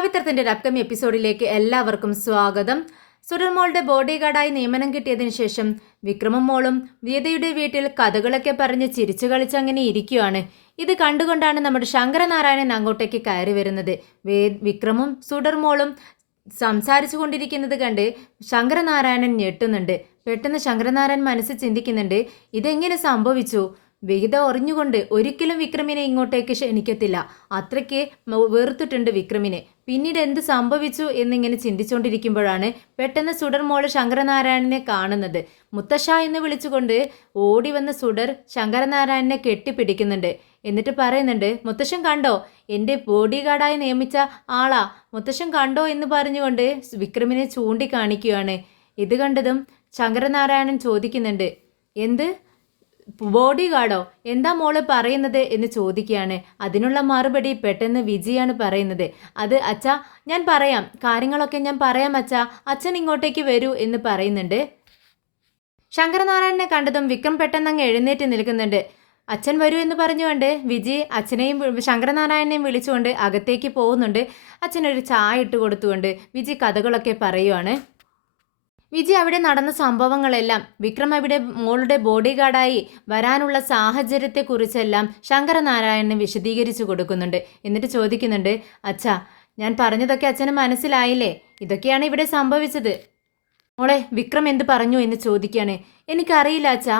പവിത്രത്തിന്റെ ഒരു അപ്കമിങ് എപ്പിസോഡിലേക്ക് എല്ലാവർക്കും സ്വാഗതം. സുരർ മോളുടെ ബോഡി ഗാർഡായി നിയമനം കിട്ടിയതിനു ശേഷം വിക്രമും മോളും വേദയുടെ വീട്ടിൽ കഥകളൊക്കെ പറഞ്ഞ് ചിരിച്ചു കളിച്ചങ്ങനെ ഇരിക്കുകയാണ്. ഇത് കണ്ടുകൊണ്ടാണ് നമ്മുടെ ശങ്കരനാരായണൻ അങ്ങോട്ടേക്ക് കയറി വരുന്നത്. വിക്രമും സുഡർ മോളും സംസാരിച്ചു കൊണ്ടിരിക്കുന്നത് കണ്ട് ശങ്കരനാരായണൻ ഞെട്ടുന്നുണ്ട്. പെട്ടെന്ന് ശങ്കരനാരായണൻ മനസ്സിൽ ചിന്തിക്കുന്നുണ്ട്, ഇതെങ്ങനെ സംഭവിച്ചു? വിഹിത അറിഞ്ഞുകൊണ്ട് ഒരിക്കലും വിക്രമിനെ ഇങ്ങോട്ടേക്ക് ക്ഷണിക്കത്തില്ല. അത്രയ്ക്ക് വെറുത്തിട്ടുണ്ട് വിക്രമിനെ. പിന്നീട് എന്ത് സംഭവിച്ചു എന്നിങ്ങനെ ചിന്തിച്ചുകൊണ്ടിരിക്കുമ്പോഴാണ് പെട്ടെന്ന് സുഡർ മോള് ശങ്കരനാരായണനെ കാണുന്നത്. മുത്തശ്ശ എന്ന് വിളിച്ചുകൊണ്ട് ഓടി വന്ന സുഡർ ശങ്കരനാരായണനെ കെട്ടിപ്പിടിക്കുന്നുണ്ട്. എന്നിട്ട് പറയുന്നുണ്ട്, മുത്തശ്ശൻ കണ്ടോ, എൻ്റെ ബോഡി ഗാർഡായി നിയമിച്ച ആളാ, മുത്തശ്ശൻ കണ്ടോ എന്ന് പറഞ്ഞുകൊണ്ട് വിക്രമിനെ ചൂണ്ടിക്കാണിക്കുകയാണ്. ഇത് കണ്ടതും ശങ്കരനാരായണൻ ചോദിക്കുന്നുണ്ട്, എന്ത് ബോഡി ഗാർഡോ, എന്താ മോള് പറയുന്നത് എന്ന് ചോദിക്കുകയാണ്. അതിനുള്ള മറുപടി പെട്ടെന്ന് വിജിയാണ് പറയുന്നത്. അത് അച്ഛാ, ഞാൻ പറയാം, കാര്യങ്ങളൊക്കെ ഞാൻ പറയാം അച്ഛാ, അച്ഛൻ ഇങ്ങോട്ടേക്ക് വരൂ എന്ന് പറയുന്നുണ്ട്. ശങ്കരനാരായണനെ കണ്ടതും വിക്രം പെട്ടെന്ന് അങ്ങ് എഴുന്നേറ്റ് നിൽക്കുന്നുണ്ട്. അച്ഛൻ വരൂ എന്ന് പറഞ്ഞുകൊണ്ട് വിജി അച്ഛനെയും ശങ്കരനാരായണനെയും വിളിച്ചുകൊണ്ട് അകത്തേക്ക് പോകുന്നുണ്ട്. അച്ഛനൊരു ചായ ഇട്ട് കൊടുത്തുകൊണ്ട് വിജി കഥകളൊക്കെ പറയുവാണ്. വിജി അവിടെ നടന്ന സംഭവങ്ങളെല്ലാം, വിക്രം അവിടെ മോളുടെ ബോഡി ഗാർഡായി വരാനുള്ള സാഹചര്യത്തെക്കുറിച്ചെല്ലാം ശങ്കരനാരായണന് വിശദീകരിച്ചു കൊടുക്കുന്നുണ്ട്. എന്നിട്ട് ചോദിക്കുന്നുണ്ട്, അച്ഛാ, ഞാൻ പറഞ്ഞതൊക്കെ അച്ഛന് മനസ്സിലായില്ലേ? ഇതൊക്കെയാണ് ഇവിടെ സംഭവിച്ചത്. മോളെ, വിക്രം എന്ത് പറഞ്ഞു എന്ന് ചോദിക്കുകയാണ്. എനിക്കറിയില്ല അച്ഛാ,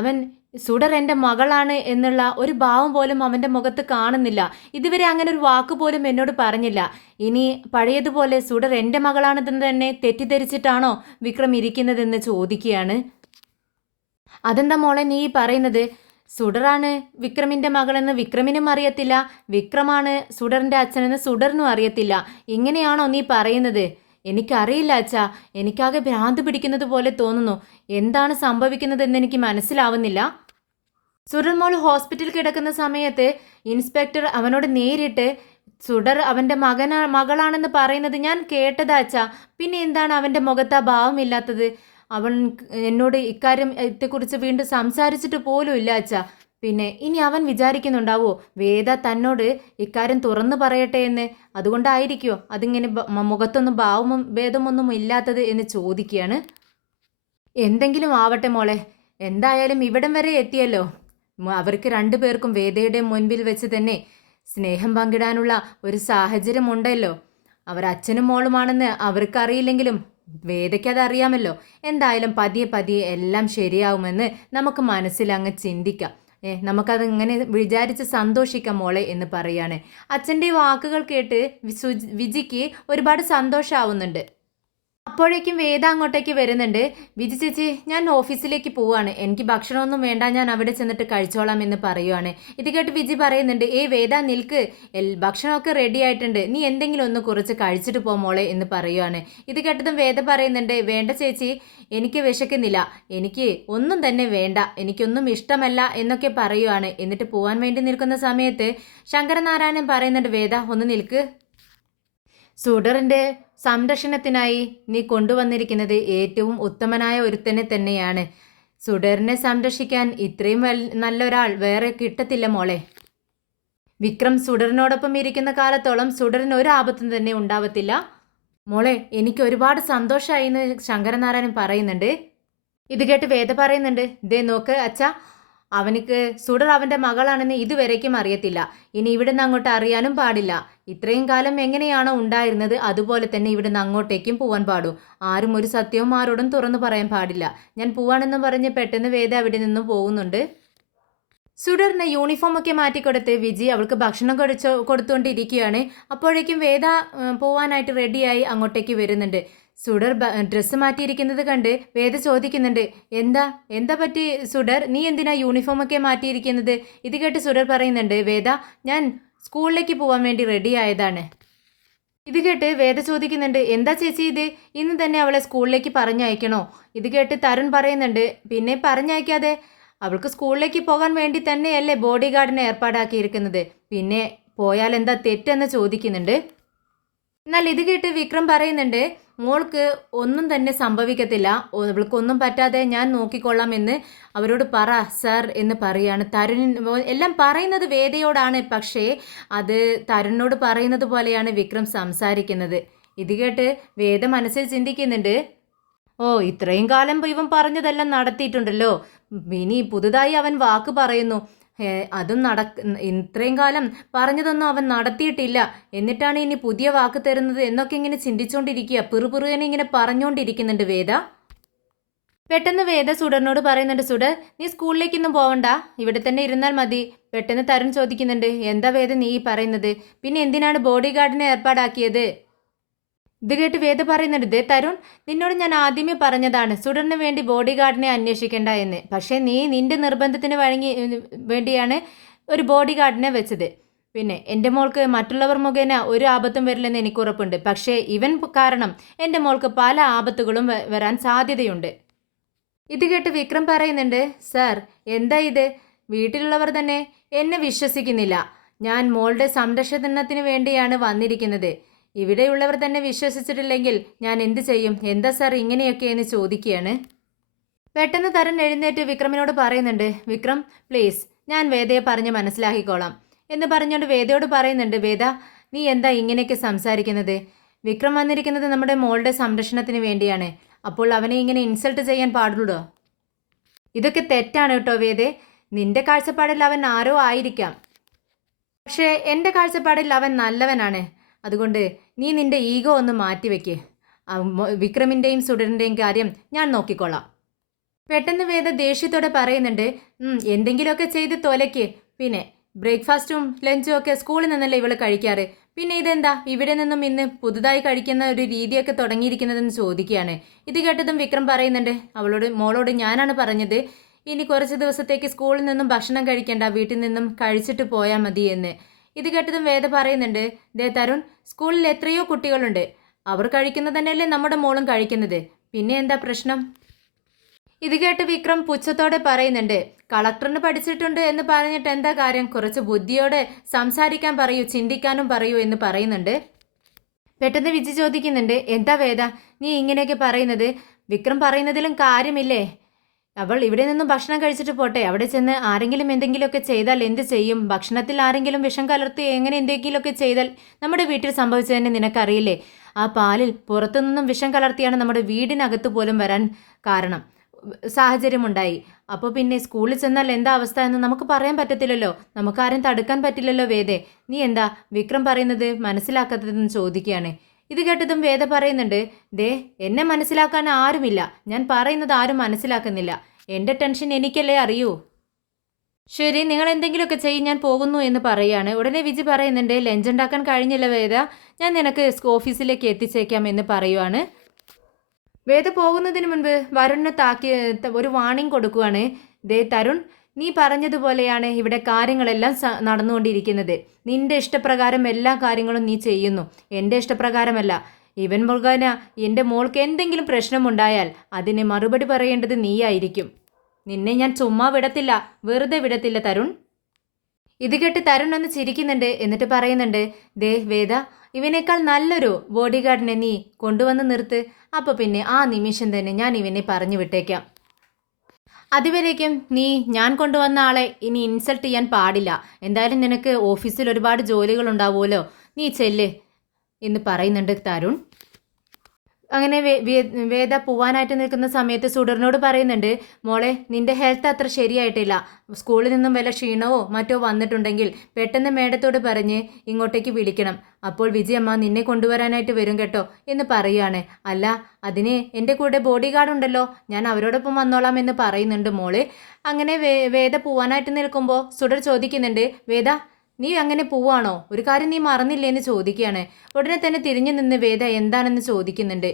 അവൻ സുഡർ എൻ്റെ മകളാണ് എന്നുള്ള ഒരു ഭാവം പോലും അവൻ്റെ മുഖത്ത് കാണുന്നില്ല. ഇതുവരെ അങ്ങനെ ഒരു വാക്ക് പോലും എന്നോട് പറഞ്ഞില്ല. ഇനി പഴയതുപോലെ സുഡർ എൻ്റെ മകളാണെന്ന് തന്നെ തെറ്റിദ്ധരിച്ചിട്ടാണോ വിക്രം ഇരിക്കുന്നതെന്ന് ചോദിക്കുകയാണ്. അതെന്താ മോളെ നീ പറയുന്നത്? സുഡറാണ് വിക്രമിൻ്റെ മകളെന്ന് വിക്രമിനും അറിയത്തില്ല, വിക്രമാണ് സുഡറിൻ്റെ അച്ഛനെന്ന് സുഡറിനും അറിയത്തില്ല. ഇങ്ങനെയാണോ നീ പറയുന്നത്? എനിക്കറിയില്ല അച്ഛാ, എനിക്കാകെ ഭ്രാന്ത് പിടിക്കുന്നത് പോലെ തോന്നുന്നു. എന്താണ് സംഭവിക്കുന്നതെന്ന് എനിക്ക് മനസ്സിലാവുന്നില്ല. സുഡർ മോൾ ഹോസ്പിറ്റലിൽ കിടക്കുന്ന സമയത്ത് ഇൻസ്പെക്ടർ അവനോട് നേരിട്ട് സുഡർ അവൻ്റെ മകളാണെന്ന് പറയുന്നത് ഞാൻ കേട്ടതാ അച്ഛാ. പിന്നെ എന്താണ് അവൻ്റെ മുഖത്ത് ആ ഭാവമില്ലാത്തത്? അവൻ എന്നോട് ഇക്കാര്യത്തെക്കുറിച്ച് വീണ്ടും സംസാരിച്ചിട്ട് പോലും ഇല്ല അച്ഛാ. പിന്നെ ഇനി അവൻ വിചാരിക്കുന്നുണ്ടാവോ വേദ തന്നോട് ഇക്കാര്യം തുറന്നു പറയട്ടെ എന്ന്? അതുകൊണ്ടായിരിക്കുമോ അതിങ്ങനെ മുഖത്തൊന്നും ഭാവവും ഭേദമൊന്നും ഇല്ലാത്തത് എന്ന് ചോദിക്കുകയാണ്. എന്തെങ്കിലും ആവട്ടെ മോളെ, എന്തായാലും ഇവിടം വരെ എത്തിയല്ലോ. അവർക്ക് രണ്ടുപേർക്കും വേദയുടെ മുൻപിൽ വെച്ച് തന്നെ സ്നേഹം പങ്കിടാനുള്ള ഒരു സാഹചര്യമുണ്ടല്ലോ. അവർ അച്ഛനും മോളുമാണെന്ന് അവർക്കറിയില്ലെങ്കിലും വേദയ്ക്ക് അതറിയാമല്ലോ. എന്തായാലും പതിയെ പതിയെ എല്ലാം ശരിയാവുമെന്ന് നമുക്ക് മനസ്സിലങ്ങ് ചിന്തിക്കാം. നമുക്കത് ഇങ്ങനെ വിചാരിച്ച് സന്തോഷിക്കാം മോളെ എന്ന് പറയാണ്. അച്ഛൻ്റെ വാക്കുകൾ കേട്ട് വിജിക്ക് ഒരുപാട് സന്തോഷമാവുന്നുണ്ട്. അപ്പോഴേക്കും വേദ അങ്ങോട്ടേക്ക് വരുന്നുണ്ട്. വിജി ചേച്ചി, ഞാൻ ഓഫീസിലേക്ക് പോവാണ്, എനിക്ക് ഭക്ഷണമൊന്നും വേണ്ട, ഞാൻ അവിടെ ചെന്നിട്ട് കഴിച്ചോളാം എന്ന് പറയുവാണ്. ഇത് കേട്ട് വിജി പറയുന്നുണ്ട്, വേദ നിൽക്ക്, ഭക്ഷണമൊക്കെ റെഡി ആയിട്ടുണ്ട്, നീ എന്തെങ്കിലും ഒന്ന് കുറച്ച് കഴിച്ചിട്ട് പോ മോളെ എന്ന് പറയുവാണ്. ഇത് കേട്ടതും വേദ പറയുന്നുണ്ട്, വേണ്ട ചേച്ചി, എനിക്ക് വിശക്കുന്നില്ല, എനിക്ക് ഒന്നും തന്നെ വേണ്ട, എനിക്കൊന്നും ഇഷ്ടമല്ല എന്നൊക്കെ പറയുവാണ്. എന്നിട്ട് പോവാൻ വേണ്ടി നിൽക്കുന്ന സമയത്ത് ശങ്കരനാരായണൻ പറയുന്നുണ്ട്, വേദ ഒന്ന് നിൽക്ക്, സുഡറിൻ്റെ സംരക്ഷണത്തിനായി നീ കൊണ്ടുവന്നിരിക്കുന്നത് ഏറ്റവും ഉത്തമനായ ഒരുത്തനെ തന്നെയാണ്. സുഡറിനെ സംരക്ഷിക്കാൻ ഇത്രയും നല്ലൊരാൾ വേറെ കിട്ടത്തില്ല മോളെ. വിക്രം സുഡറിനോടൊപ്പം ഇരിക്കുന്ന കാലത്തോളം സുഡറിന് ഒരു ആപത്തും തന്നെ ഉണ്ടാവത്തില്ല മോളെ. എനിക്ക് ഒരുപാട് സന്തോഷമായി എന്ന് ശങ്കരനാരായണൻ പറയുന്നുണ്ട്. ഇത് കേട്ട് വേദ പറയുന്നുണ്ട്, ഇതേ നോക്ക് അച്ഛാ, അവനിക്ക് സുഡർ അവൻ്റെ മകളാണെന്ന് ഇതുവരേക്കും അറിയത്തില്ല, ഇനി ഇവിടുന്ന് അങ്ങോട്ട് അറിയാനും പാടില്ല. ഇത്രയും കാലം എങ്ങനെയാണോ ഉണ്ടായിരുന്നത് അതുപോലെ തന്നെ ഇവിടുന്ന് അങ്ങോട്ടേക്കും പോവാൻ പാടൂ. ആരും ഒരു സത്യവും ആരോടും തുറന്നു പറയാൻ പാടില്ല. ഞാൻ പോവാണെന്ന് പറഞ്ഞ് പെട്ടെന്ന് വേദ അവിടെ നിന്നും പോകുന്നുണ്ട്. സുഡറിന് യൂണിഫോം ഒക്കെ മാറ്റിക്കൊടുത്ത് വിജി അവൾക്ക് ഭക്ഷണം കൊടുത്തുകൊണ്ടിരിക്കുകയാണ്. അപ്പോഴേക്കും വേദ പോവാനായിട്ട് റെഡിയായി അങ്ങോട്ടേക്ക് വരുന്നുണ്ട്. സുഡർ ഡ്രസ്സ് മാറ്റിയിരിക്കുന്നത് കണ്ട് വേദ ചോദിക്കുന്നുണ്ട്, എന്താ പറ്റി സുഡർ, നീ എന്തിനാ യൂണിഫോമൊക്കെ മാറ്റിയിരിക്കുന്നത്? ഇത് കേട്ട് സുഡർ പറയുന്നുണ്ട്, വേദ, ഞാൻ സ്കൂളിലേക്ക് പോകാൻ വേണ്ടി റെഡി ആയതാണ്. ഇത് കേട്ട് വേദ ചോദിക്കുന്നുണ്ട്, എന്താ ചേച്ചി ഇത്, ഇന്ന് തന്നെ അവളെ സ്കൂളിലേക്ക് പറഞ്ഞയക്കണോ? ഇത് കേട്ട് തരുൺ പറയുന്നുണ്ട്, പിന്നെ പറഞ്ഞയക്കാതെ, അവൾക്ക് സ്കൂളിലേക്ക് പോകാൻ വേണ്ടി തന്നെയല്ലേ ബോഡി ഗാർഡിനെ ഏർപ്പാടാക്കിയിരിക്കുന്നത്, പിന്നെ പോയാൽ എന്താ തെറ്റെന്ന് ചോദിക്കുന്നുണ്ട്. എന്നാൽ ഇത് കേട്ട് വിക്രം പറയുന്നുണ്ട്, മോൾക്ക് ഒന്നും തന്നെ സംഭവിക്കത്തില്ല, അവൾക്കൊന്നും പറ്റാതെ ഞാൻ നോക്കിക്കൊള്ളാം എന്ന് അവരോട് പറ സർ എന്ന് പറയാണ്. തരുൺ എല്ലാം പറയുന്നത് വേദയോടാണ്, പക്ഷേ അത് തരുണിനോട് പറയുന്നത് പോലെയാണ് വിക്രം സംസാരിക്കുന്നത്. ഇത് കേട്ട് വേദ മനസ്സിൽ ചിന്തിക്കുന്നുണ്ട്, ഓ ഇത്രയും കാലം ഇവൻ പറഞ്ഞതെല്ലാം നടത്തിയിട്ടുണ്ടല്ലോ, ഇനി പുതുതായി അവൻ വാക്ക് പറയുന്നു. അതും ഇത്രയും കാലം പറഞ്ഞതൊന്നും അവൻ നടത്തിയിട്ടില്ല, എന്നിട്ടാണ് ഇനി പുതിയ വാക്ക് തരുന്നത് എന്നൊക്കെ ഇങ്ങനെ ചിന്തിച്ചുകൊണ്ടിരിക്കുക. പിറുപിറുവിനെ ഇങ്ങനെ പറഞ്ഞുകൊണ്ടിരിക്കുന്നുണ്ട് വേദ. പെട്ടെന്ന് വേദ സുഡറിനോട് പറയുന്നുണ്ട്, സുഡർ നീ സ്കൂളിലേക്കൊന്നും പോവണ്ട, ഇവിടെ തന്നെ ഇരുന്നാൽ മതി. പെട്ടെന്ന് തരുൺ ചോദിക്കുന്നുണ്ട്, എന്താ വേദ നീ പറയുന്നത്, പിന്നെ എന്തിനാണ് ബോഡി ഗാർഡിനെ ഏർപ്പാടാക്കിയത്? ഇത് കേട്ട് വേദ പറയുന്നുണ്ട്, ദേ തരുൺ, നിന്നോട് ഞാൻ ആദ്യമേ പറഞ്ഞതാണ് സുഡറിന് വേണ്ടി ബോഡി ഗാർഡിനെ അന്വേഷിക്കേണ്ട എന്ന്. പക്ഷേ നീ നിന്റെ നിർബന്ധത്തിന് വേണ്ടിയാണ് ഒരു ബോഡി ഗാർഡിനെ വെച്ചത്. പിന്നെ എൻ്റെ മോൾക്ക് മറ്റുള്ളവർ മുഖേന ഒരു ആപത്തും വരില്ലെന്ന് എനിക്ക് ഉറപ്പുണ്ട്. പക്ഷേ ഇവൻ കാരണം എൻ്റെ മോൾക്ക് പല ആപത്തുകളും വരാൻ സാധ്യതയുണ്ട്. ഇത് കേട്ട് വിക്രം പറയുന്നുണ്ട്, സർ എന്താ ഇത്, വീട്ടിലുള്ളവർ തന്നെ എന്നെ വിശ്വസിക്കുന്നില്ല. ഞാൻ മോളുടെ സംരക്ഷണത്തിന് വേണ്ടിയാണ് വന്നിരിക്കുന്നത്. ഇവിടെയുള്ളവർ തന്നെ വിശ്വസിച്ചിട്ടില്ലെങ്കിൽ ഞാൻ എന്ത് ചെയ്യും? എന്താ സാർ ഇങ്ങനെയൊക്കെ എന്ന് ചോദിക്കുകയാണ്. പെട്ടെന്ന് തരുൺ എഴുന്നേറ്റ് വിക്രമിനോട് പറയുന്നുണ്ട്, വിക്രം പ്ലീസ്, ഞാൻ വേദയെ പറഞ്ഞ് മനസ്സിലാക്കിക്കോളാം എന്ന് പറഞ്ഞുകൊണ്ട് വേദയോട് പറയുന്നുണ്ട്, വേദ നീ എന്താ ഇങ്ങനെയൊക്കെ സംസാരിക്കുന്നത്? വിക്രം വന്നിരിക്കുന്നത് നമ്മുടെ മോളുടെ സംരക്ഷണത്തിന് വേണ്ടിയാണ്. അപ്പോൾ അവനെ ഇങ്ങനെ ഇൻസൾട്ട് ചെയ്യാൻ പാടുള്ളൂ? ഇതൊക്കെ തെറ്റാണ് കേട്ടോ വേദേ. നിന്റെ കാഴ്ചപ്പാടിൽ അവൻ ആരോ ആയിരിക്കാം, പക്ഷേ എൻ്റെ കാഴ്ചപ്പാടിൽ അവൻ നല്ലവനാണ്. അതുകൊണ്ട് നീ നിന്റെ ഈഗോ ഒന്ന് മാറ്റിവെക്ക്. വിക്രമിൻ്റെയും സുഡറിൻ്റെയും കാര്യം ഞാൻ നോക്കിക്കൊള്ളാം. പെട്ടെന്ന് വേദ ദേഷ്യത്തോടെ പറയുന്നുണ്ട്, എന്തെങ്കിലുമൊക്കെ ചെയ്ത് തൊലയ്ക്ക്. പിന്നെ ബ്രേക്ക്ഫാസ്റ്റും ലഞ്ചും ഒക്കെ സ്കൂളിൽ നിന്നല്ലേ ഇവൾ കഴിക്കാറ്, പിന്നെ ഇതെന്താ ഇവിടെ നിന്നും ഇന്ന് പുതുതായി കഴിക്കുന്ന ഒരു രീതിയൊക്കെ തുടങ്ങിയിരിക്കുന്നതെന്ന് ചോദിക്കുകയാണ്. ഇത് കേട്ടതും വിക്രം പറയുന്നുണ്ട്, മോളോട് ഞാനാണ് പറഞ്ഞത് ഇനി കുറച്ച് ദിവസത്തേക്ക് സ്കൂളിൽ നിന്നും ഭക്ഷണം കഴിക്കേണ്ട, വീട്ടിൽ നിന്നും കഴിച്ചിട്ട് പോയാൽ മതി എന്ന്. ഇത് കേട്ടതും വേദ പറയുന്നുണ്ട്, ദേ തരുൺ, സ്കൂളിൽ എത്രയോ കുട്ടികളുണ്ട്, അവർ കഴിക്കുന്നത് തന്നെയല്ലേ നമ്മുടെ മോളും കഴിക്കുന്നത്, പിന്നെ എന്താ പ്രശ്നം? ഇത് കേട്ട് വിക്രം പുച്ഛത്തോടെ പറയുന്നുണ്ട്, കളക്ടറിന് പഠിച്ചിട്ടുണ്ട് എന്ന് പറഞ്ഞിട്ട് എന്താ കാര്യം? കുറച്ച് ബുദ്ധിയോടെ സംസാരിക്കാൻ പറയൂ, ചിന്തിക്കാനും പറയൂ എന്ന് പറയുന്നുണ്ട്. പെട്ടെന്ന് വിജി ചോദിക്കുന്നുണ്ട്, എന്താ വേദ നീ ഇങ്ങനെയൊക്കെ പറയുന്നത്? വിക്രം പറയുന്നതിലും കാര്യമില്ലേ? അവൾ ഇവിടെ നിന്നും ഭക്ഷണം കഴിച്ചിട്ട് പോട്ടെ, അവിടെ ചെന്ന് ആരെങ്കിലും എന്തെങ്കിലുമൊക്കെ ചെയ്താൽ എന്ത് ചെയ്യും? ഭക്ഷണത്തിൽ ആരെങ്കിലും വിഷം കലർത്തി എങ്ങനെ എന്തെങ്കിലുമൊക്കെ ചെയ്താൽ നമ്മുടെ വീട്ടിൽ സംഭവിച്ചതന്നെ നിനക്കറിയില്ലേ? ആ പാലിൽ പുറത്തുനിന്നും വിഷം കലർത്തിയാണ് നമ്മുടെ വീടിനകത്ത് പോലും വരാൻ കാരണം സാഹചര്യമുണ്ടായി. അപ്പോൾ പിന്നെ സ്കൂളിൽ ചെന്നാൽ എന്താ അവസ്ഥ എന്ന് നമുക്ക് പറയാൻ പറ്റത്തില്ലല്ലോ, നമുക്കാരും തടുക്കാൻ പറ്റില്ലല്ലോ. വേദേ നീ എന്താ വിക്രം പറയുന്നത് മനസ്സിലാക്കാത്തതെന്ന് ചോദിക്കുകയാണ്. ഇത് കേട്ടതും വേദ പറയുന്നുണ്ട്, ദേ എന്നെ മനസ്സിലാക്കാൻ ആരുമില്ല, ഞാൻ പറയുന്നത് ആരും മനസ്സിലാക്കുന്നില്ല, എൻ്റെ ടെൻഷൻ എനിക്കല്ലേ അറിയൂ. ശരി, നിങ്ങൾ എന്തെങ്കിലുമൊക്കെ ചെയ്യും, ഞാൻ പോകുന്നു എന്ന് പറയുകയാണ്. ഉടനെ വിജി പറയുന്നുണ്ട്, ലഞ്ച് ഉണ്ടാക്കാൻ കഴിഞ്ഞില്ല വേദ, ഞാൻ നിനക്ക് ഓഫീസിലേക്ക് എത്തിച്ചേക്കാം എന്ന് പറയുവാണ്. വേദ പോകുന്നതിന് മുൻപ് വരുണിന് ഒരു വാണിംഗ് കൊടുക്കുവാണ്. ദേ തരുൺ, നീ പറഞ്ഞതുപോലെയാണ് ഇവിടെ കാര്യങ്ങളെല്ലാം നടന്നുകൊണ്ടിരിക്കുന്നത്. നിന്റെ ഇഷ്ടപ്രകാരം എല്ലാ കാര്യങ്ങളും നീ ചെയ്യുന്നു, എൻ്റെ ഇഷ്ടപ്രകാരമല്ല. ഇവൻ മുഖേന എൻ്റെ മോൾക്ക് എന്തെങ്കിലും പ്രശ്നമുണ്ടായാൽ അതിന് മറുപടി പറയേണ്ടത് നീയായിരിക്കും. നിന്നെ ഞാൻ ചുമ്മാ വിടത്തില്ല, വെറുതെ വിടത്തില്ല തരുൺ. ഇത് കേട്ട് തരുൺ ഒന്ന് ചിരിക്കുന്നുണ്ട്. എന്നിട്ട് പറയുന്നുണ്ട്, ദേ വേദ, ഇവനേക്കാൾ നല്ലൊരു ബോഡി ഗാർഡിനെ നീ കൊണ്ടുവന്ന് നിർത്ത്. അപ്പോൾ പിന്നെ ആ നിമിഷം തന്നെ ഞാൻ ഇവനെ പറഞ്ഞു വിട്ടേക്കാം. അതുവരേക്കും നീ ഞാൻ കൊണ്ടുവന്ന ആളെ ഇനി ഇൻസൾട്ട് ചെയ്യാൻ പാടില്ല. എന്തായാലും നിനക്ക് ഓഫീസിൽ ഒരുപാട് ജോലികൾ ഉണ്ടാവുമല്ലോ, നീ ചെല്ല് എന്ന് പറയുന്നുണ്ട് തരുൺ. അങ്ങനെ വേദ പോവാനായിട്ട് നിൽക്കുന്ന സമയത്ത് സുഡറിനോട് പറയുന്നുണ്ട്, മോളെ നിന്റെ ഹെൽത്ത് അത്ര ശരിയായിട്ടില്ല, സ്കൂളിൽ നിന്നും വല്ല ക്ഷീണമോ മറ്റോ വന്നിട്ടുണ്ടെങ്കിൽ പെട്ടെന്ന് മേഡത്തോട് പറഞ്ഞ് ഇങ്ങോട്ടേക്ക് വിളിക്കണം. അപ്പോൾ വിജയമ്മ നിന്നെ കൊണ്ടുവരാനായിട്ട് വരും കേട്ടോ എന്ന് പറയുകയാണ്. അല്ല, അതിന് എൻ്റെ കൂടെ ബോഡി ഗാർഡ് ഉണ്ടല്ലോ, ഞാൻ അവരോടൊപ്പം വന്നോളാം എന്ന് പറയുന്നുണ്ട് മോള്. അങ്ങനെ വേദ പോവാനായിട്ട് നിൽക്കുമ്പോൾ സുഡർ ചോദിക്കുന്നുണ്ട്, വേദ നീ അങ്ങനെ പോവാണോ? ഒരു കാര്യം നീ മറന്നില്ലേ എന്ന് ചോദിക്കുകയാണ്. ഉടനെ തന്നെ തിരിഞ്ഞു നിന്ന് വേദ എന്താണെന്ന് ചോദിക്കുന്നുണ്ട്.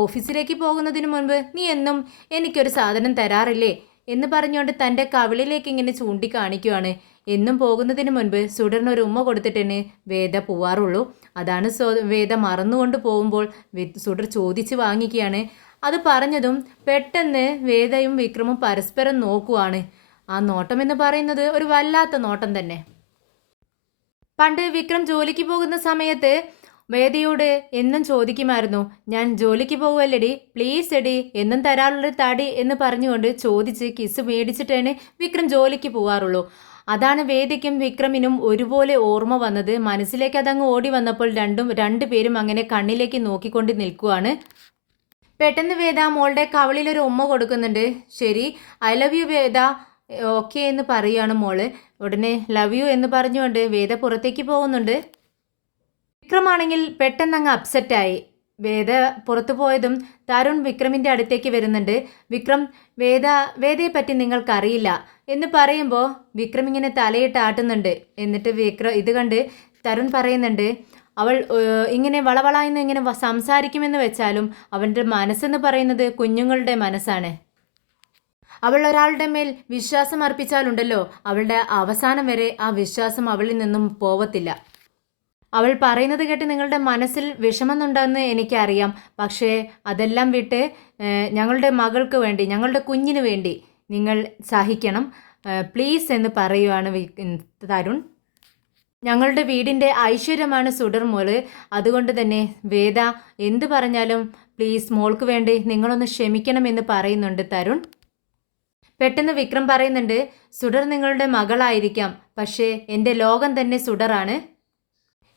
ഓഫീസിലേക്ക് പോകുന്നതിന് മുൻപ് നീ എന്നും എനിക്കൊരു സാധനം തരാറില്ലേ എന്ന് പറഞ്ഞുകൊണ്ട് തൻ്റെ കവിളിലേക്ക് ഇങ്ങനെ ചൂണ്ടിക്കാണിക്കുകയാണ്. എന്നും പോകുന്നതിന് മുൻപ് സുഡറിന് ഒരു ഉമ്മ കൊടുത്തിട്ടേ വേദ പോവാറുള്ളൂ. അതാണ് വേദ മറന്നുകൊണ്ട് പോകുമ്പോൾ സുഡർ ചോദിച്ച് വാങ്ങിക്കുകയാണ്. അത് പറഞ്ഞതും പെട്ടെന്ന് വേദയും വിക്രമും പരസ്പരം നോക്കുവാണ്. ആ നോട്ടം എന്ന് പറയുന്നത് ഒരു വല്ലാത്ത നോട്ടം തന്നെ. പണ്ട് വിക്രം ജോലിക്ക് പോകുന്ന സമയത്ത് വേദയോട് എന്നും ചോദിക്കുമായിരുന്നു, ഞാൻ ജോലിക്ക് പോകുമല്ലടി, പ്ലീസ് എടി എന്നും തരാനുള്ളൊരു തടി എന്ന് പറഞ്ഞുകൊണ്ട് ചോദിച്ച് കിസ് മേടിച്ചിട്ടാണ് വിക്രം ജോലിക്ക് പോകാറുള്ളൂ. അതാണ് വേദയ്ക്കും വിക്രമിനും ഒരുപോലെ ഓർമ്മ വന്നത്. മനസ്സിലേക്ക് അതങ്ങ് ഓടി വന്നപ്പോൾ രണ്ടുപേരും അങ്ങനെ കണ്ണിലേക്ക് നോക്കിക്കൊണ്ട് നിൽക്കുവാണ്. പെട്ടെന്ന് വേദ മോളുടെ കവളിലൊരു ഉമ്മ കൊടുക്കുന്നുണ്ട്. ശരി, I love you Veda, okay എന്ന് പറയുകയാണ് മോള്. ഉടനെ ലവ് യു എന്ന് പറഞ്ഞുകൊണ്ട് വേദ പുറത്തേക്ക് പോകുന്നുണ്ട്. വിക്രമാണെങ്കിൽ പെട്ടെന്ന് അങ്ങ് അപ്സെറ്റായി. വേദ പുറത്തു പോയതും തരുൺ വിക്രമിൻ്റെ അടുത്തേക്ക് വരുന്നുണ്ട്. വിക്രം, വേദയെ പറ്റി നിങ്ങൾക്കറിയില്ല എന്ന് പറയുമ്പോൾ വിക്രം ഇങ്ങനെ തലയിട്ട് ആട്ടുന്നുണ്ട്. എന്നിട്ട് ഇത് കണ്ട് തരുൺ പറയുന്നുണ്ട്, അവൾ ഇങ്ങനെ വളവളായെന്ന് ഇങ്ങനെ സംസാരിക്കുമെന്ന് വെച്ചാലും അവൻ്റെ മനസ്സെന്ന് പറയുന്നത് കുഞ്ഞുങ്ങളുടെ മനസ്സാണ്. അവൾ ഒരാളുടെ മേൽ വിശ്വാസം അർപ്പിച്ചാലുണ്ടല്ലോ, അവളുടെ അവസാനം വരെ ആ വിശ്വാസം അവളിൽ നിന്നും പോവത്തില്ല. അവൾ പറയുന്നത് കേട്ട് നിങ്ങളുടെ മനസ്സിൽ വിഷമമുണ്ടെന്ന് എനിക്കറിയാം. പക്ഷേ അതെല്ലാം വിട്ട് ഞങ്ങളുടെ മകൾക്ക് വേണ്ടി, ഞങ്ങളുടെ കുഞ്ഞിന് വേണ്ടി നിങ്ങൾ സഹിക്കണം പ്ലീസ് എന്ന് പറയുവാണ് തരുൺ. ഞങ്ങളുടെ വീടിൻ്റെ ഐശ്വര്യമാണ് സുഡർ മോള്. അതുകൊണ്ട് തന്നെ വേദ എന്ത് പറഞ്ഞാലും പ്ലീസ് മോൾക്ക് വേണ്ടി നിങ്ങളൊന്ന് ക്ഷമിക്കണമെന്ന് പറയുന്നുണ്ട് തരുൺ. പെട്ടെന്ന് വിക്രം പറയുന്നുണ്ട്, സുഡർ നിങ്ങളുടെ മകളായിരിക്കാം, പക്ഷേ എൻ്റെ ലോകം തന്നെ സുഡറാണ്.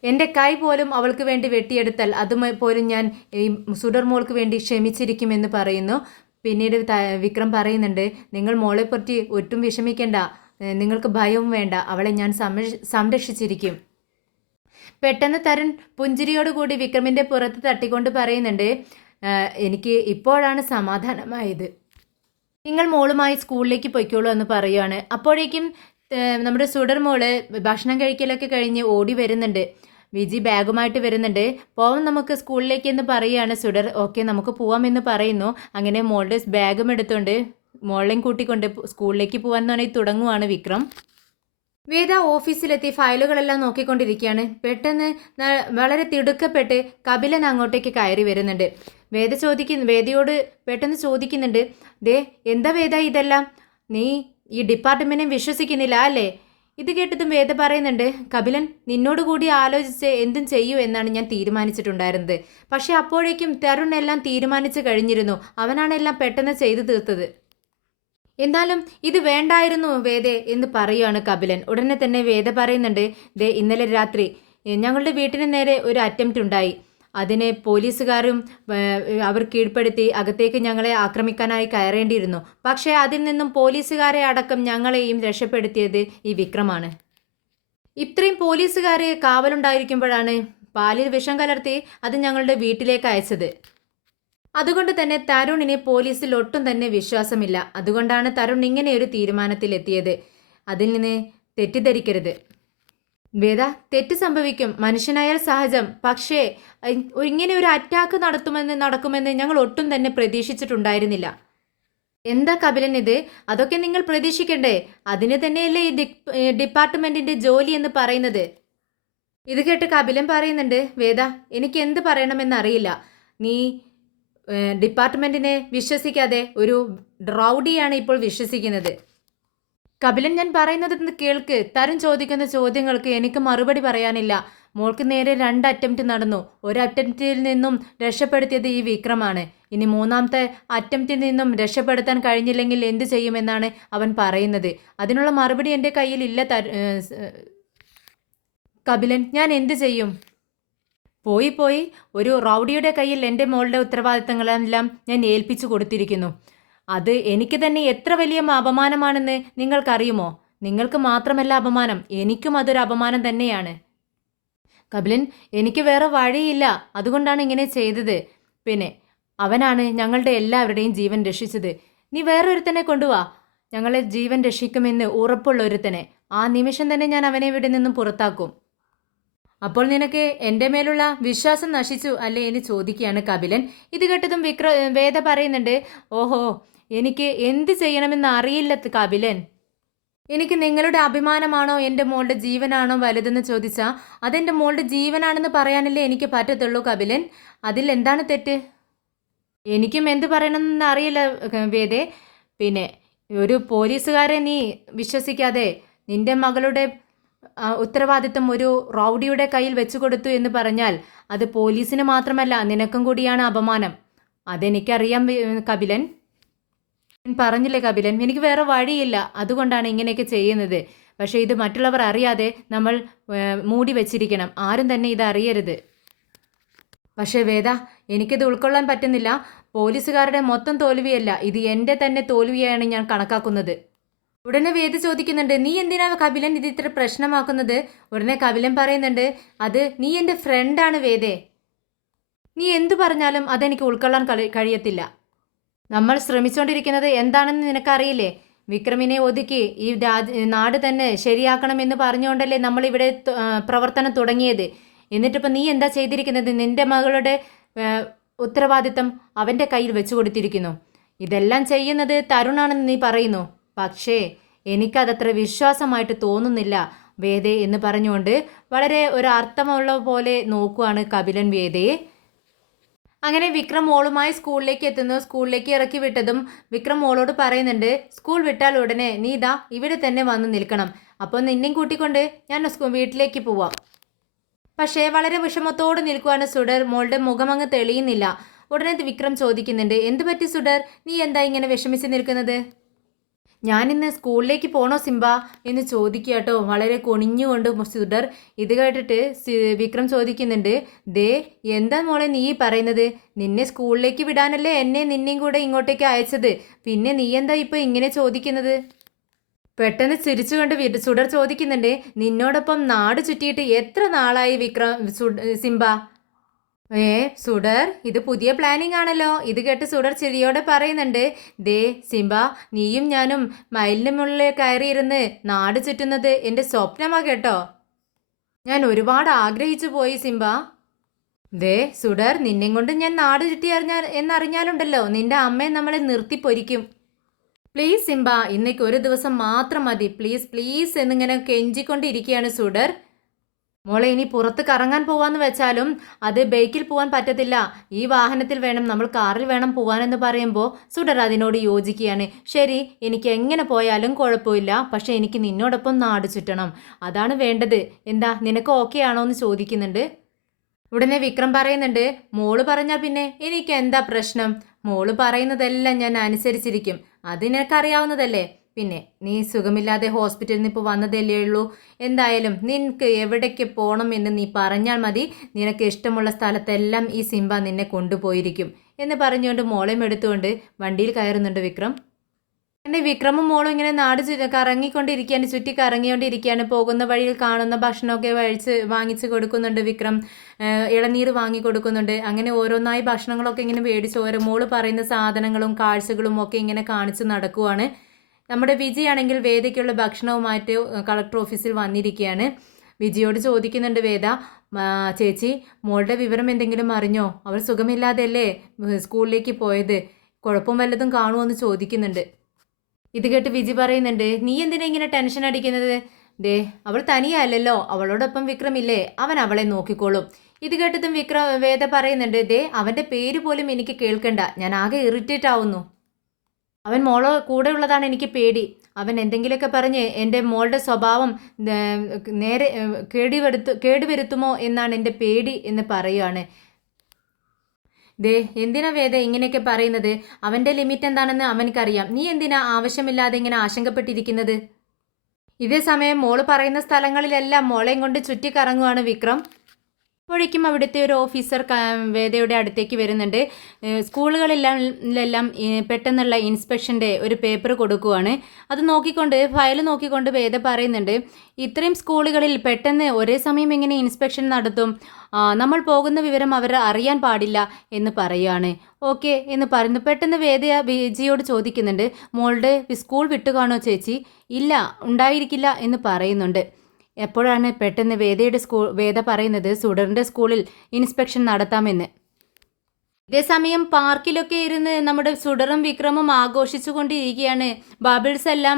എൻ്റെ കൈ പോലും അവൾക്ക് വേണ്ടി വെട്ടിയെടുത്താൽ അതുപോലും ഞാൻ ഈ സുഡർ മോൾക്ക് വേണ്ടി ക്ഷമിച്ചിരിക്കുമെന്ന് പറയുന്നു. പിന്നീട് വിക്രം പറയുന്നുണ്ട്, നിങ്ങൾ മോളെപ്പറ്റി ഒട്ടും വിഷമിക്കേണ്ട, നിങ്ങൾക്ക് ഭയവും വേണ്ട, അവളെ ഞാൻ സംരക്ഷിച്ചിരിക്കും. പെട്ടെന്ന് തരുൺ പുഞ്ചിരിയോടുകൂടി വിക്രമിൻ്റെ പുറത്ത് തട്ടിക്കൊണ്ട് പറയുന്നുണ്ട്, എനിക്ക് ഇപ്പോഴാണ് സമാധാനമായത്, നിങ്ങൾ മോളുമായി സ്കൂളിലേക്ക് പൊയ്ക്കോളൂ എന്ന് പറയുകയാണ്. അപ്പോഴേക്കും നമ്മുടെ സുഡർ മോള് ഭക്ഷണം കഴിക്കലൊക്കെ കഴിഞ്ഞ് ഓടി വരുന്നുണ്ട്. വിജി ബാഗുമായിട്ട് വരുന്നുണ്ട്. പോവാം നമുക്ക് സ്കൂളിലേക്ക് എന്ന് പറയുകയാണ് സുഡർ. ഓക്കെ നമുക്ക് പോവാമെന്ന് പറയുന്നു. അങ്ങനെ മോളുടെ ബാഗും എടുത്തുകൊണ്ട് മോളെയും കൂട്ടിക്കൊണ്ട് സ്കൂളിലേക്ക് പോകാൻ തുടങ്ങി തുടങ്ങുവാണ് വിക്രം. വേദ ഓഫീസിലെത്തി ഫയലുകളെല്ലാം നോക്കിക്കൊണ്ടിരിക്കുകയാണ്. പെട്ടെന്ന് വളരെ തിടുക്കപ്പെട്ട് കപിലൻ അങ്ങോട്ടേക്ക് കയറി വരുന്നുണ്ട്. വേദയോട് പെട്ടെന്ന് ചോദിക്കുന്നുണ്ട്, ദേ എന്താ വേദ ഇതെല്ലാം, നീ ഈ ഡിപ്പാർട്ട്മെൻറ്റിനെ വിശ്വസിക്കുന്നില്ല അല്ലേ? ഇത് കേട്ടതും വേദ പറയുന്നുണ്ട്, കപിലൻ നിന്നോട് കൂടി ആലോചിച്ച് എന്തും ചെയ്യൂ എന്നാണ് ഞാൻ തീരുമാനിച്ചിട്ടുണ്ടായിരുന്നത്. പക്ഷെ അപ്പോഴേക്കും തരുൺ എല്ലാം തീരുമാനിച്ചു കഴിഞ്ഞിരുന്നു. അവനാണ് എല്ലാം പെട്ടെന്ന് ചെയ്തു തീർത്തത്. എന്നാലും ഇത് വേണ്ടായിരുന്നു വേദ എന്ന് പറയുകയാണ് കപിലൻ. ഉടനെ തന്നെ വേദ പറയുന്നുണ്ട്, ദേ ഇന്നലെ രാത്രി ഞങ്ങളുടെ വീട്ടിന് നേരെ ഒരു അറ്റംപ്റ്റ് ഉണ്ടായി. അതിനെ പോലീസുകാരും അവർ കീഴ്പ്പെടുത്തി അകത്തേക്ക് ഞങ്ങളെ ആക്രമിക്കാനായി കയറേണ്ടിയിരുന്നു. പക്ഷേ അതിൽ നിന്നും പോലീസുകാരെ അടക്കം ഞങ്ങളെയും രക്ഷപ്പെടുത്തിയത് ഈ വിക്രമാണ്. ഇത്രയും പോലീസുകാർ കാവലുണ്ടായിരിക്കുമ്പോഴാണ് പാലിൽ വിഷം കലർത്തി അത് ഞങ്ങളുടെ വീട്ടിലേക്ക് അയച്ചത്. അതുകൊണ്ട് തന്നെ തരുണിന് പോലീസിൽ ഒട്ടും തന്നെ വിശ്വാസമില്ല. അതുകൊണ്ടാണ് തരുൺ ഇങ്ങനെ ഒരു തീരുമാനത്തിലെത്തിയത്. അതിൽ നിന്ന് തെറ്റിദ്ധരിക്കരുത് വേദ, തെറ്റ് സംഭവിക്കും, മനുഷ്യനായാൽ സഹജം. പക്ഷേ ഇങ്ങനെ ഒരു അറ്റാക്ക് നടക്കുമെന്ന് ഞങ്ങൾ ഒട്ടും തന്നെ പ്രതീക്ഷിച്ചിട്ടുണ്ടായിരുന്നില്ല. എന്താ കപിലൻ ഇത്? അതൊക്കെ നിങ്ങൾ പ്രതീക്ഷിക്കണ്ടേ? അതിന് തന്നെയല്ലേ ഈ ഡിപ്പാർട്ട്മെൻറ്റിൻ്റെ ജോലി എന്ന് പറയുന്നത്. ഇത് കേട്ട് കപിലൻ പറയുന്നുണ്ട്, വേദ എനിക്ക് എന്ത് പറയണമെന്നറിയില്ല. നീ ഡിപ്പാർട്ട്മെൻറ്റിനെ വിശ്വസിക്കാതെ ഒരു റൗഡിയാണ് ഇപ്പോൾ വിശ്വസിക്കുന്നത്. കപിലൻ ഞാൻ പറയുന്നതെന്ന് കേൾക്ക്. തരുൺ ചോദിക്കുന്ന ചോദ്യങ്ങൾക്ക് എനിക്ക് മറുപടി പറയാനില്ല. മോൾക്ക് നേരെ 2 അറ്റംപ്റ്റ് നടന്നു. ഒരു അറ്റംപ്റ്റിൽ നിന്നും രക്ഷപ്പെടുത്തിയത് ഈ വിക്രമാണ്. ഇനി 3ാമത്തെ അറ്റംപ്റ്റിൽ നിന്നും രക്ഷപ്പെടുത്താൻ കഴിഞ്ഞില്ലെങ്കിൽ എന്ത് ചെയ്യുമെന്നാണ് അവൻ പറയുന്നത്. അതിനുള്ള മറുപടി എൻ്റെ കയ്യിലില്ല കപിലൻ, ഞാൻ എന്ത് ചെയ്യും? പോയി ഒരു റൗഡിയുടെ കയ്യിൽ എൻ്റെ മോളുടെ ഉത്തരവാദിത്തങ്ങളെല്ലാം ഞാൻ ഏൽപ്പിച്ചു കൊടുത്തിരിക്കുന്നു. അത് എനിക്ക് തന്നെ എത്ര വലിയ അപമാനമാണെന്ന് നിങ്ങൾക്കറിയുമോ? നിങ്ങൾക്ക് മാത്രമല്ല അപമാനം, എനിക്കും അതൊരു അപമാനം തന്നെയാണ്. കപിലൻ, എനിക്ക് വേറെ വഴിയില്ല, അതുകൊണ്ടാണ് ഇങ്ങനെ ചെയ്തത്. പിന്നെ അവനാണ് ഞങ്ങളുടെ എല്ലാവരുടെയും ജീവൻ രക്ഷിച്ചത്. നീ വേറെ ഒരുത്തനെ കൊണ്ടുവാ, ഞങ്ങളെ ജീവൻ രക്ഷിക്കുമെന്ന് ഉറപ്പുള്ള ഒരുത്തനെ. ആ നിമിഷം തന്നെ ഞാൻ അവനെ ഇവിടെ നിന്നും പുറത്താക്കും. അപ്പോൾ നിനക്ക് എൻ്റെ മേലുള്ള വിശ്വാസം നശിച്ചു അല്ലേ എന്ന് ചോദിക്കുകയാണ് കപിലൻ. ഇത് കേട്ടതും വേദ പറയുന്നുണ്ട്, ഓഹോ എനിക്ക് എന്ത് ചെയ്യണമെന്ന് അറിയില്ല കപിലൻ. എനിക്ക് നിങ്ങളുടെ അഭിമാനമാണോ എൻ്റെ മോളുടെ ജീവനാണോ വലുതെന്ന് ചോദിച്ചാൽ അതെൻ്റെ മോളുടെ ജീവനാണെന്ന് പറയാനല്ലേ എനിക്ക് പറ്റത്തുള്ളൂ കപിലൻ. അതിൽ എന്താണ് തെറ്റ്? എനിക്കും എന്ത് പറയണമെന്ന് അറിയില്ല വേദേ. പിന്നെ ഒരു പോലീസുകാരെ നീ വിശ്വസിക്കാതെ നിൻ്റെ മകളുടെ ഉത്തരവാദിത്തം ഒരു റൗഡിയുടെ കയ്യിൽ വെച്ചു കൊടുത്തു എന്ന് പറഞ്ഞാൽ അത് പോലീസിന് മാത്രമല്ല നിനക്കും കൂടിയാണ് അപമാനം. അതെനിക്കറിയാം കപിലൻ. ഞാൻ പറഞ്ഞില്ലേ കപിലൻ, എനിക്ക് വേറെ വഴിയില്ല, അതുകൊണ്ടാണ് ഇങ്ങനെയൊക്കെ ചെയ്യുന്നത്. പക്ഷേ ഇത് മറ്റുള്ളവർ അറിയാതെ നമ്മൾ മൂടി വെച്ചിരിക്കണം, ആരും തന്നെ ഇത് അറിയരുത്. പക്ഷേ വേദ, എനിക്കിത് ഉൾക്കൊള്ളാൻ പറ്റുന്നില്ല. പോലീസുകാരുടെ മൊത്തം തോൽവിയല്ല, ഇത് എൻ്റെ തന്നെ തോൽവിയാണ് ഞാൻ കണക്കാക്കുന്നത്. ഉടനെ വേദ ചോദിക്കുന്നുണ്ട്, നീ എന്തിനാ കപിലൻ ഇത് ഇത്ര പ്രശ്നമാക്കുന്നത്? ഉടനെ കപിലൻ പറയുന്നുണ്ട്, അത് നീ എൻ്റെ ഫ്രണ്ടാണ് വേദേ, നീ എന്തു പറഞ്ഞാലും അതെനിക്ക് ഉൾക്കൊള്ളാൻ കഴിയത്തില്ല. നമ്മൾ ശ്രമിച്ചുകൊണ്ടിരിക്കുന്നത് എന്താണെന്ന് നിനക്കറിയില്ലേ? വിക്രമിനെ ഒതുക്കി ഈ നാട് തന്നെ ശരിയാക്കണമെന്ന് പറഞ്ഞുകൊണ്ടല്ലേ നമ്മളിവിടെ പ്രവർത്തനം തുടങ്ങിയത്. എന്നിട്ടിപ്പോൾ നീ എന്താ ചെയ്തിരിക്കുന്നത്? നിന്റെ മകളുടെ ഉത്തരവാദിത്തം അവൻ്റെ കയ്യിൽ വെച്ചു കൊടുത്തിരിക്കുന്നു. ഇതെല്ലാം ചെയ്യുന്നത് തരുണാണെന്ന് നീ പറയുന്നു, പക്ഷേ എനിക്കതത്ര വിശ്വാസമായിട്ട് തോന്നുന്നില്ല വേദേ എന്ന് പറഞ്ഞുകൊണ്ട് വളരെ ഒരു അർത്ഥമുള്ള പോലെ നോക്കുവാണ് കപിലൻ വേദയെ. അങ്ങനെ വിക്രം മോളുമായി സ്കൂളിലേക്ക് എത്തുന്നു. സ്കൂളിലേക്ക് ഇറക്കി വിട്ടതും വിക്രം മോളോട് പറയുന്നുണ്ട്, സ്കൂൾ വിട്ടാൽ ഉടനെ നീ ഇതാ ഇവിടെ തന്നെ വന്ന് നിൽക്കണം, അപ്പോൾ നിന്നെയും കൂട്ടിക്കൊണ്ട് ഞാൻ വീട്ടിലേക്ക് പോവാം. പക്ഷേ വളരെ വിഷമത്തോടെ നിൽക്കുവാണ് സുഡർ. മോളുടെ മുഖമങ്ങ് തെളിയുന്നില്ല. ഉടനെ വിക്രം ചോദിക്കുന്നുണ്ട്, എന്തു പറ്റി സുഡർ, നീ എന്താ ഇങ്ങനെ വിഷമിച്ച് നിൽക്കുന്നത്? ഞാനിന്ന് സ്കൂളിലേക്ക് പോണോ സിംബ എന്ന് ചോദിക്കുക കേട്ടോ, വളരെ കൊണിഞ്ഞുകൊണ്ട് സുഡർ. ഇത് കേട്ടിട്ട് വിക്രം ചോദിക്കുന്നുണ്ട്, ദേ എന്താ മോളെ നീ പറയുന്നത്? നിന്നെ സ്കൂളിലേക്ക് വിടാനല്ലേ എന്നെ നിന്നെയും കൂടെ ഇങ്ങോട്ടേക്ക് അയച്ചത്, പിന്നെ നീ എന്താ ഇപ്പോൾ ഇങ്ങനെ ചോദിക്കുന്നത്? പെട്ടെന്ന് ചിരിച്ചുകൊണ്ട് സുഡർ ചോദിക്കുന്നുണ്ട്, നിന്നോടൊപ്പം നാട് ചുറ്റിയിട്ട് എത്ര നാളായി സിംബ? സുഡർ, ഇത് പുതിയ പ്ലാനിങ് ആണല്ലോ. ഇത് കേട്ട് സുഡർ ചിരിയോടെ പറയുന്നുണ്ട്, ദേ സിംബ, നീയും ഞാനും മയിലിന് മുകളിൽ കയറിയിരുന്ന് നാട് ചുറ്റുന്നത് എൻ്റെ സ്വപ്നമാ കേട്ടോ. ഞാൻ ഒരുപാട് ആഗ്രഹിച്ചു പോയി സിംബ. ദേ സുഡർ, നിന്നെ കൊണ്ട് ഞാൻ നാട് ചുറ്റി എന്നറിഞ്ഞാലുണ്ടല്ലോ നിന്റെ അമ്മയെ നമ്മളെ നിർത്തി പൊരിക്കും. പ്ലീസ് സിംബ, ഇന്നേക്ക് ഒരു ദിവസം മാത്രം മതി, പ്ലീസ് പ്ലീസ് എന്നിങ്ങനെ കെഞ്ചിക്കൊണ്ടിരിക്കുകയാണ് സുഡർ. മോളെ, ഇനി പുറത്ത് കറങ്ങാൻ പോവാന്ന് വെച്ചാലും അത് ബൈക്കിൽ പോകാൻ പറ്റത്തില്ല, ഈ വാഹനത്തിൽ വേണം, നമ്മൾ കാറിൽ വേണം പോവാനെന്ന് പറയുമ്പോൾ സുഡർ അതിനോട് യോജിക്കുകയാണ്. ശരി, എനിക്ക് എങ്ങനെ പോയാലും കുഴപ്പമില്ല, പക്ഷെ എനിക്ക് നിന്നോടൊപ്പം നാട് ചുറ്റണം, അതാണ് വേണ്ടത്. എന്താ നിനക്ക് ഓക്കെ ആണോ എന്ന് ചോദിക്കുന്നുണ്ട്. ഉടനെ വിക്രം പറയുന്നുണ്ട്, മോള് പറഞ്ഞാൽ പിന്നെ എനിക്ക് എന്താ പ്രശ്നം? മോള് പറയുന്നതെല്ലാം ഞാൻ അനുസരിച്ചിരിക്കും, അത് നിനക്കറിയാവുന്നതല്ലേ. പിന്നെ നീ സുഖമില്ലാതെ ഹോസ്പിറ്റലിൽ നിന്ന് ഇപ്പോൾ വന്നതല്ലേ ഉള്ളൂ. എന്തായാലും നിനക്ക് എവിടേക്ക് പോകണം എന്ന് നീ പറഞ്ഞാൽ മതി, നിനക്ക് ഇഷ്ടമുള്ള സ്ഥലത്തെല്ലാം ഈ സിംബ നിന്നെ കൊണ്ടുപോയിരിക്കും എന്ന് പറഞ്ഞുകൊണ്ട് മോളെയും എടുത്തുകൊണ്ട് വണ്ടിയിൽ കയറുന്നുണ്ട് വിക്രം. പിന്നെ വിക്രമും മോളും ഇങ്ങനെ നാട് കറങ്ങിക്കൊണ്ടിരിക്കുകയാണ്, ചുറ്റി കറങ്ങിക്കൊണ്ടിരിക്കുകയാണ്. പോകുന്ന വഴിയിൽ കാണുന്ന ഭക്ഷണമൊക്കെ വാങ്ങിച്ച് കൊടുക്കുന്നുണ്ട് വിക്രം. ഇളനീർ വാങ്ങി കൊടുക്കുന്നുണ്ട്. അങ്ങനെ ഓരോന്നായി ഭക്ഷണങ്ങളൊക്കെ ഇങ്ങനെ മേടിച്ച് ഓരോ മോള് പറയുന്ന സാധനങ്ങളും കാഴ്ചകളും ഒക്കെ ഇങ്ങനെ കാണിച്ച് നടക്കുവാണ്. നമ്മുടെ വിജയാണെങ്കിൽ വേദയ്ക്കുള്ള ഭക്ഷണവുമായിട്ട് കളക്ടർ ഓഫീസിൽ വന്നിരിക്കുകയാണ്. വിജയോട് ചോദിക്കുന്നുണ്ട് വേദ, ചേച്ചി മോളുടെ വിവരം എന്തെങ്കിലും അറിഞ്ഞോ? അവൾ സുഖമില്ലാതെയല്ലേ സ്കൂളിലേക്ക് പോയത്, കുഴപ്പം വല്ലതും കാണുമോ എന്ന് ചോദിക്കുന്നുണ്ട്. ഇത് കേട്ട് വിജി പറയുന്നുണ്ട്, നീ എന്തിനാ ഇങ്ങനെ ടെൻഷൻ അടിക്കുന്നത്? ദേ അവൾ തനിയല്ലല്ലോ, അവളോടൊപ്പം വിക്രമില്ലേ, അവൻ അവളെ നോക്കിക്കോളും. ഇത് കേട്ടതും വേദ പറയുന്നുണ്ട്, ദേ അവൻ്റെ പേര് പോലും എനിക്ക് കേൾക്കണ്ട, ഞാൻ ആകെ ഇറിറ്റേറ്റ് ആവുന്നു. അവൻ മോളോ കൂടെ ഉള്ളതാണ് എനിക്ക് പേടി. അവൻ എന്തെങ്കിലുമൊക്കെ പറഞ്ഞ് എൻ്റെ മോളുടെ സ്വഭാവം നേരെ കേടുവരുത്തുമോ എന്നാണ് എൻ്റെ പേടി എന്ന് പറയുകയാണ്. ദേ എന്തിനാ വേദ ഇങ്ങനെയൊക്കെ പറയുന്നത്? അവൻ്റെ ലിമിറ്റ് എന്താണെന്ന് അവനക്കറിയാം, നീ എന്തിനാ ആവശ്യമില്ലാതെ ഇങ്ങനെ ആശങ്കപ്പെട്ടിരിക്കുന്നത്? ഇതേ സമയം മോള് പറയുന്ന സ്ഥലങ്ങളിലെല്ലാം മോളെയും കൊണ്ട് ചുറ്റിക്കറങ്ങുവാണ് വിക്രം. അപ്പോഴേക്കും അവിടുത്തെ ഒരു ഓഫീസർ വേദയുടെ അടുത്തേക്ക് വരുന്നുണ്ട്. സ്കൂളുകളിലെല്ലാം പെട്ടെന്നുള്ള ഇൻസ്പെക്ഷൻ്റെ ഒരു പേപ്പർ കൊടുക്കുവാണ്. അത് നോക്കിക്കൊണ്ട് ഫയൽ നോക്കിക്കൊണ്ട് വേദ പറയുന്നുണ്ട്, ഇത്രയും സ്കൂളുകളിൽ പെട്ടെന്ന് ഒരേ സമയം എങ്ങനെ ഇൻസ്പെക്ഷൻ നടത്തും? നമ്മൾ പോകുന്ന വിവരം അവർ അറിയാൻ പാടില്ല എന്ന് പറയുകയാണ്. ഓക്കെ എന്ന് പറയുന്നു. പെട്ടെന്ന് വേദ വിജിയോട് ചോദിക്കുന്നുണ്ട്, മോളുടെ സ്കൂൾ വിട്ടുകാണോ ചേച്ചി? ഇല്ല, ഉണ്ടായിരിക്കില്ല എന്ന് പറയുന്നുണ്ട്. എപ്പോഴാണ് പെട്ടെന്ന് വേദ പറയുന്നത് സുഡറിൻ്റെ സ്കൂളിൽ ഇൻസ്പെക്ഷൻ നടത്താമെന്ന്. ഇതേസമയം പാർക്കിലൊക്കെ ഇരുന്ന് നമ്മുടെ സുഡറും വിക്രമും ആഘോഷിച്ചു കൊണ്ടിരിക്കുകയാണ്. ബബിൾസ് എല്ലാം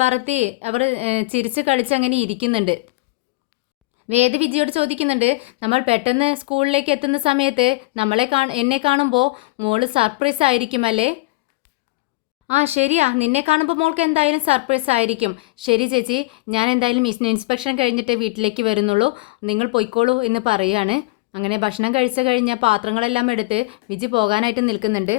പറത്തി അവർ ചിരിച്ച് കളിച്ചങ്ങനെ ഇരിക്കുന്നുണ്ട്. വേദ വിജയോട് ചോദിക്കുന്നുണ്ട്, നമ്മൾ പെട്ടെന്ന് സ്കൂളിലേക്ക് എത്തുന്ന സമയത്ത് എന്നെ കാണുമ്പോൾ മോള് സർപ്രൈസ് ആയിരിക്കുമല്ലേ? ആ ശരിയാ, നിന്നെ കാണുമ്പോൾ മോൾക്ക് എന്തായാലും സർപ്രൈസ് ആയിരിക്കും. ശരി ചേച്ചി, ഞാൻ എന്തായാലും ഇൻസ്പെക്ഷൻ കഴിഞ്ഞിട്ട് വീട്ടിലേക്ക് വരുന്നുള്ളൂ, നിങ്ങൾ പൊയ്ക്കോളൂ എന്ന് പറയാണ്. അങ്ങനെ ഭക്ഷണം കഴിച്ചു കഴിഞ്ഞ പാത്രങ്ങളെല്ലാം എടുത്ത് വിജി പോകാനായിട്ട് നിൽക്കുന്നുണ്ട്.